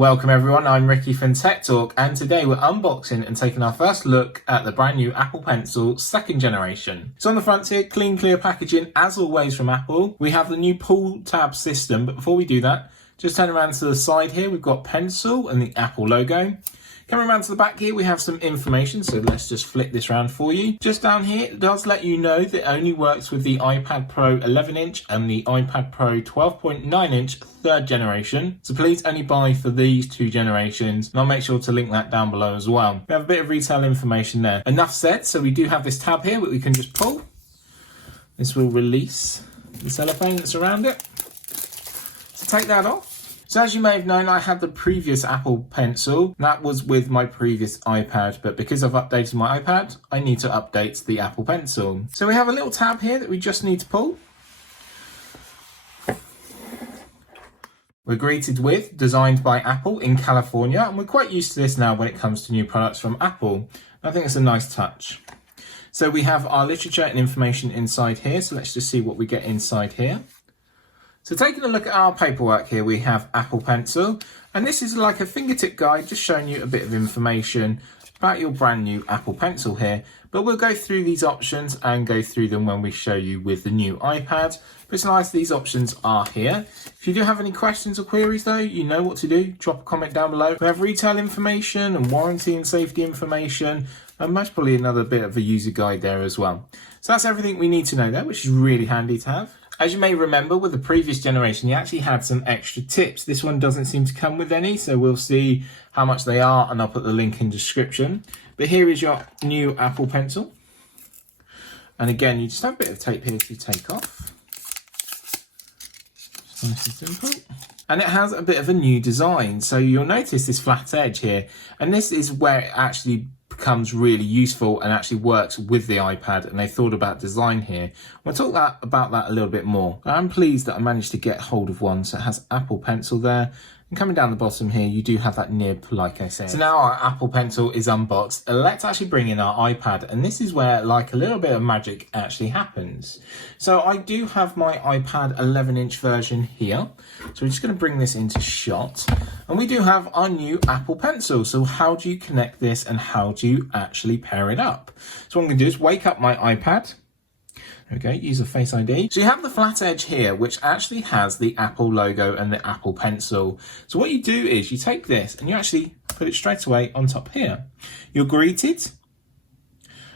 Welcome everyone, I'm Ricky from Tech Talk, and today we're unboxing and taking our first look at the brand new Apple Pencil 2nd generation. So on the front here, clean, clear packaging as always from Apple. We have the new pull tab system, but before we do that, just turn around to the side here, we've got Pencil and the Apple logo. Coming around to the back here, we have some information, so let's just flip this around for you. Just down here, it does let you know that it only works with the iPad Pro 11-inch and the iPad Pro 12.9-inch 3rd generation. So please only buy for these two generations, and I'll make sure to link that down below as well. We have a bit of retail information there. Enough said, so we do have this tab here that we can just pull. This will release the cellophane that's around it. So take that off. So as you may have known, I had the previous Apple Pencil. That was with my previous iPad, but because I've updated my iPad, I need to update the Apple Pencil. So we have a little tab here that we just need to pull. We're greeted with, designed by Apple in California, and we're quite used to this now when it comes to new products from Apple. I think it's a nice touch. So we have our literature and information inside here, so let's just see what we get inside here. So taking a look at our paperwork here, we have Apple Pencil, and this is like a fingertip guide just showing you a bit of information about your brand new Apple Pencil here. But we'll go through these options and go through them when we show you with the new iPad. But it's nice these options are here. If you do have any questions or queries though, you know what to do. Drop a comment down below. We have retail information and warranty and safety information, and most probably another bit of a user guide there as well. So that's everything we need to know there, which is really handy to have. As you may remember, with the previous generation, you actually had some extra tips. This one doesn't seem to come with any, so we'll see how much they are, and I'll put the link in description. But here is your new Apple Pencil. And again, you just have a bit of tape here to take off. Just nice and simple. And it has a bit of a new design. So you'll notice this flat edge here, and this is where it actually becomes really useful and actually works with the iPad, and they thought about design here. We'll talk about that a little bit more. I'm pleased that I managed to get hold of one, so it has Apple Pencil there. And coming down the bottom here, you do have that nib, like I said. So now our Apple Pencil is unboxed. Let's actually bring in our iPad, and this is where like a little bit of magic actually happens. So I do have my iPad 11-inch version here. So we're just going to bring this into shot, and we do have our new Apple Pencil. So how do you connect this, and how do you actually pair it up? So what I'm going to do is wake up my iPad. Okay, use a Face ID. So you have the flat edge here, which actually has the Apple logo and the Apple Pencil. So what you do is you take this and you actually put it straight away on top here. You're greeted,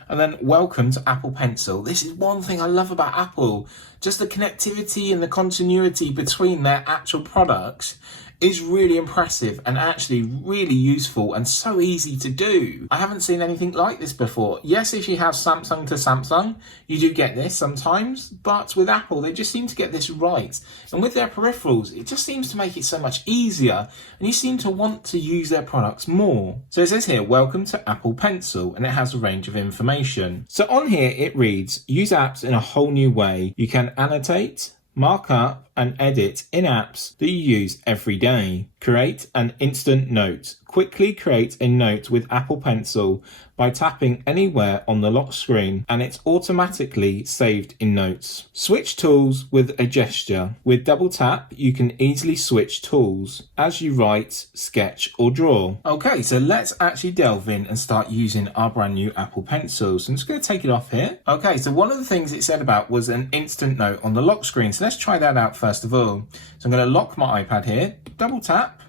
and then welcome to Apple Pencil. This is one thing I love about Apple. Just the connectivity and the continuity between their actual products is really impressive and actually really useful and so easy to do. I haven't seen anything like this before. Yes, if you have Samsung to Samsung, you do get this sometimes, but with Apple, they just seem to get this right. And with their peripherals, it just seems to make it so much easier, and you seem to want to use their products more. So it says here, welcome to Apple Pencil, and it has a range of information. So on here, it reads, use apps in a whole new way. You can annotate, mark up, and edit in apps that you use every day. Create an instant note. Quickly create a note with Apple Pencil by tapping anywhere on the lock screen, and it's automatically saved in notes. Switch tools with a gesture. With double tap, you can easily switch tools as you write, sketch, or draw. Okay, so let's actually delve in and start using our brand new Apple Pencil. So I'm just going to take it off here. Okay, so one of the things it said about was an instant note on the lock screen. So let's try that out first of all. So I'm going to lock my iPad here, double tap.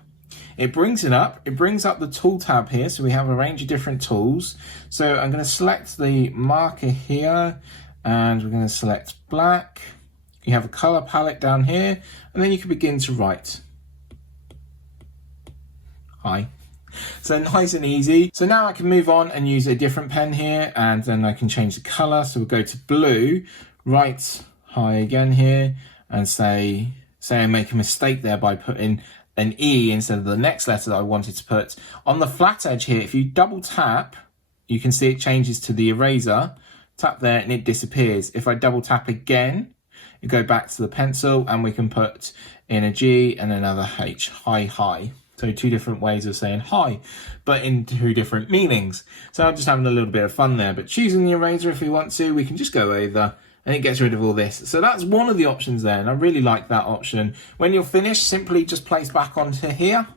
It brings it up. It brings up the tool tab here. So we have a range of different tools. So I'm going to select the marker here, and we're going to select black. You have a color palette down here, and then you can begin to write. Hi. So nice and easy. So now I can move on and use a different pen here, and then I can change the color. So we'll go to blue, write hi again here, and say I make a mistake there by putting an E instead of the next letter that I wanted to put. On the flat edge here, if you double tap, you can see it changes to the eraser. Tap there and it disappears. If I double tap again, you go back to the pencil, and we can put in a G and another H, hi. So two different ways of saying hi, but in two different meanings. So I'm just having a little bit of fun there, but choosing the eraser if we want to, we can just go over and it gets rid of all this. So that's one of the options there, and I really like that option. When you're finished, simply just place back onto here,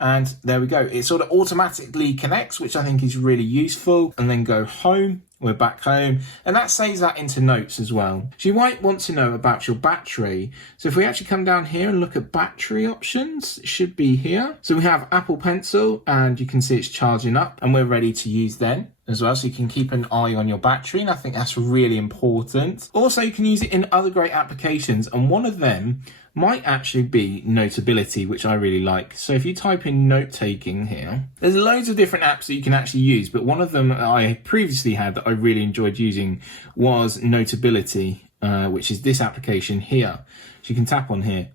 And there we go. It sort of automatically connects, which I think is really useful. And then go home. We're back home. And that saves that into notes as well. So you might want to know about your battery. So if we actually come down here and look at battery options, it should be here. So we have Apple Pencil, and you can see it's charging up, and we're ready to use then as well. So you can keep an eye on your battery, and I think that's really important. Also, you can use it in other great applications, and one of them might actually be Notability, which I really like. So if you type in note taking here, there's loads of different apps that you can actually use, but one of them that I previously had that I really enjoyed using was Notability, which is this application here. So you can tap on here.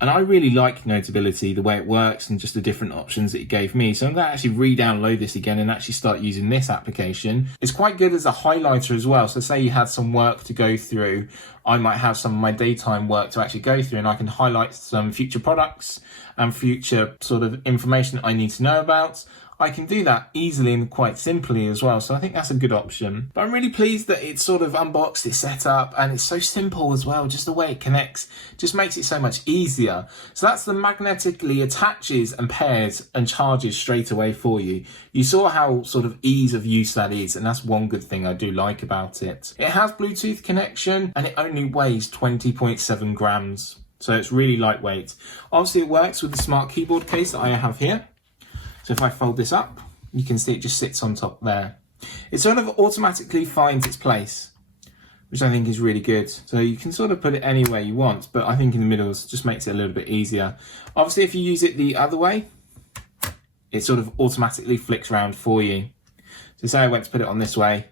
And I really like Notability, the way it works and just the different options that it gave me. So I'm going to actually re-download this again and actually start using this application. It's quite good as a highlighter as well. So say you had some work to go through. I might have some of my daytime work to actually go through, and I can highlight some future products and future sort of information I need to know about. I can do that easily and quite simply as well. So I think that's a good option. But I'm really pleased that it's sort of unboxed, it's set up, and it's so simple as well. Just the way it connects just makes it so much easier. So that's the magnetically attaches and pairs and charges straight away for you. You saw how sort of ease of use that is, and that's one good thing I do like about it. It has Bluetooth connection, and it only weighs 20.7 grams. So it's really lightweight. Obviously it works with the smart keyboard case that I have here. So if I fold this up, you can see it just sits on top there. It sort of automatically finds its place, which I think is really good. So you can sort of put it anywhere you want, but I think in the middle just makes it a little bit easier. Obviously, if you use it the other way, it sort of automatically flicks around for you. So say I went to put it on this way,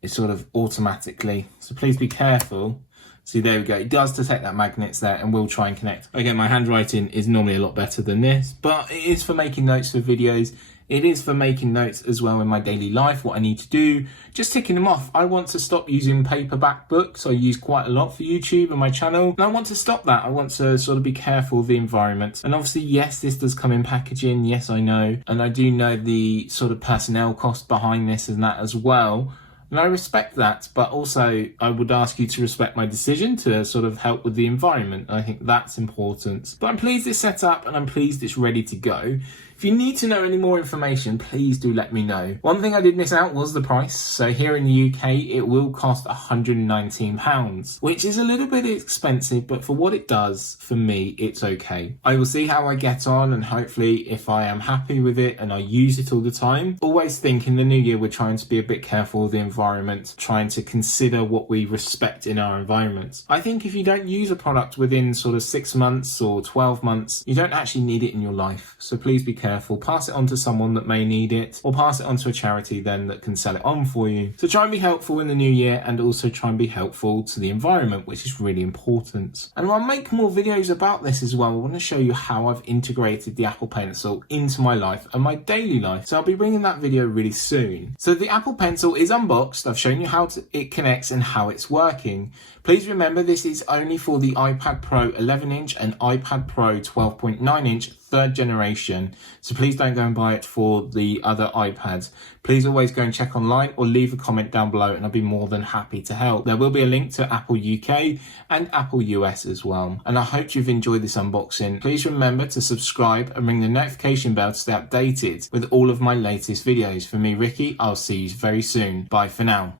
it sort of automatically. So please be careful. See, there we go. It does detect that magnet's there, and we'll try and connect. Again, my handwriting is normally a lot better than this, but it is for making notes for videos. It is for making notes as well in my daily life, what I need to do, just ticking them off. I want to stop using paperback books. I use quite a lot for YouTube and my channel, and I want to stop that. I want to sort of be careful of the environment. And obviously, yes, this does come in packaging. Yes, I know. And I do know the sort of personnel cost behind this and that as well. And I respect that, but also I would ask you to respect my decision to sort of help with the environment. I think that's important. But I'm pleased it's set up, and I'm pleased it's ready to go. If you need to know any more information, please do let me know. One thing I did miss out was the price. So here in the UK, it will cost £119, which is a little bit expensive, but for what it does, for me, it's okay. I will see how I get on, and hopefully if I am happy with it and I use it all the time. Always think in the new year, we're trying to be a bit careful of the environment, trying to consider what we respect in our environment. I think if you don't use a product within sort of 6 months or 12 months, you don't actually need it in your life. So please be careful. Pass it on to someone that may need it, or pass it on to a charity then that can sell it on for you. So try and be helpful in the new year, and also try and be helpful to the environment, which is really important. And I'll make more videos about this as well. I want to show you how I've integrated the Apple Pencil into my life and my daily life. So I'll be bringing that video really soon. So the Apple Pencil is unboxed. I've shown you how it connects and how it's working. Please remember, this is only for the iPad Pro 11-inch and iPad Pro 12.9-inch 3rd generation. So please don't go and buy it for the other iPads. Please always go and check online, or leave a comment down below, and I'll be more than happy to help. There will be a link to Apple UK and Apple US as well. And I hope you've enjoyed this unboxing. Please remember to subscribe and ring the notification bell to stay updated with all of my latest videos. For me, Ricky, I'll see you very soon. Bye for now.